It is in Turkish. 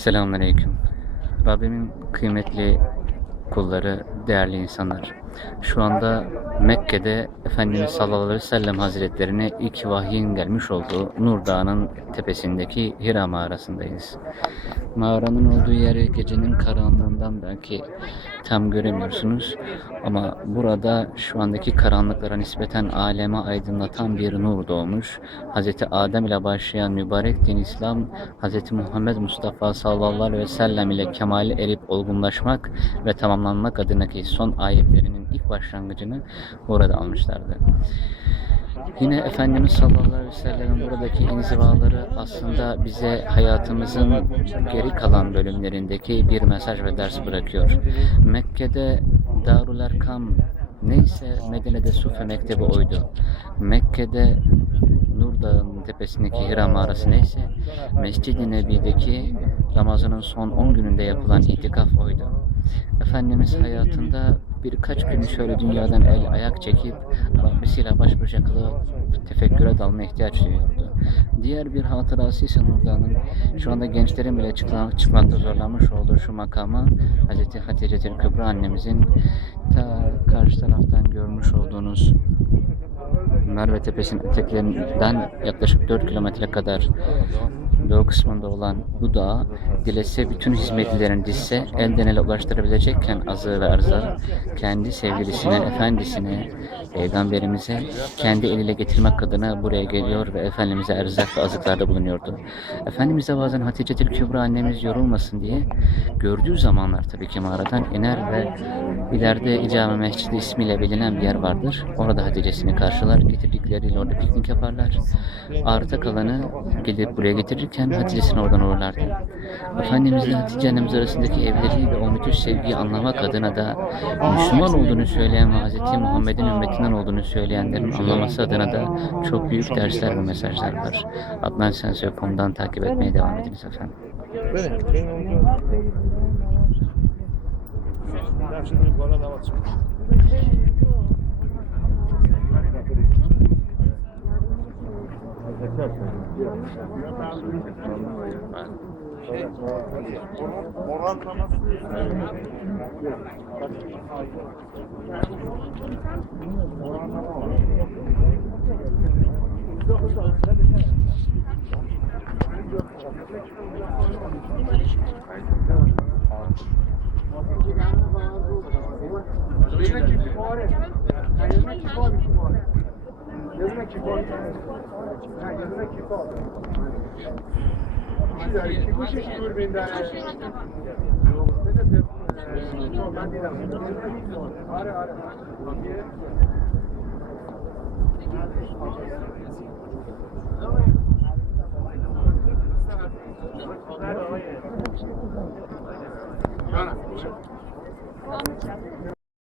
Selamünaleyküm. Rabbimin kıymetli kulları, değerli insanlar. Şu anda Mekke'de Efendimiz sallallahu aleyhi ve sellem hazretlerine ilk vahyin gelmiş olduğu Nur Dağı'nın tepesindeki Hira mağarasındayız. Mağaranın olduğu yeri gecenin karanlığından belki tam göremiyorsunuz. Ama burada şu andaki karanlıklara nispeten aleme aydınlatan bir nur doğmuş. Hz. Adem ile başlayan mübarek din İslam, Hz. Muhammed Mustafa sallallahu aleyhi ve sellem ile kemale erip olgunlaşmak ve tamamlanmak adınaki son ayetlerinin ilk başlangıcını burada almışlardı. Yine Efendimiz sallallahu aleyhi ve sellem'in buradaki inzivaları aslında bize hayatımızın geri kalan bölümlerindeki bir mesaj ve ders bırakıyor. Mekke'de Darul Erkam neyse Medine'de Sufi Mektebi oydu. Mekke'de Nur Dağı'nın tepesindeki Hira mağarası neyse Mescid-i Nebi'deki Ramazan'ın son 10 gününde yapılan itikaf oydu. Efendimiz hayatında birkaç gün şöyle dünyadan el ayak çekip Rabbisiyle baş başa kalıp tefekküre dalma ihtiyaç duyuyordu. Diğer bir hatırası ise Nurda'nın şu anda gençlerin bile çıkma, çıkmakta zorlanmış olduğu şu makama Hz. Hatice Kübra annemizin ta karşı taraftan görmüş olduğunuz Merve Tepesi'nin eteklerinden yaklaşık 4 kilometre kadar doğu kısmında olan bu dağa dilese bütün hizmetlilerin dizse elden ele ulaştırabilecekken azığı ve erzağı kendi sevgilisine, efendisine, peygamberimize kendi eliyle getirmek adına buraya geliyor ve Efendimiz'e erzak ve azıklarda bulunuyordu. Efendimiz'e bazen Hatice Tül Kübra annemiz yorulmasın diye gördüğü zamanlar tabii ki mağaradan iner ve ileride İcame Mescidi ismiyle bilinen bir yer vardır. Orada Hatice'sini karşılar, getirdikleriyle orada piknik yaparlar. Arta kalanı gelip buraya getirirken giderken Hatice'sini oradan uğurlardı. Efendimizle Hatice annemiz arasındaki evliliği ve o müthiş sevgiyi anlamak adına da Müslüman olduğunu söyleyen ve Hz. Muhammed'in ümmetinden olduğunu söyleyenlerin anlaması adına da çok büyük dersler ve mesajlar var. Adnan Sensör.com'dan takip etmeye devam ediniz efendim. Tekrar söylüyorum. Şey, oranlaması oranlama var. Kayırmak için fare. Kayırmak için fare. گوشش دور میندنه من دیدم آره آره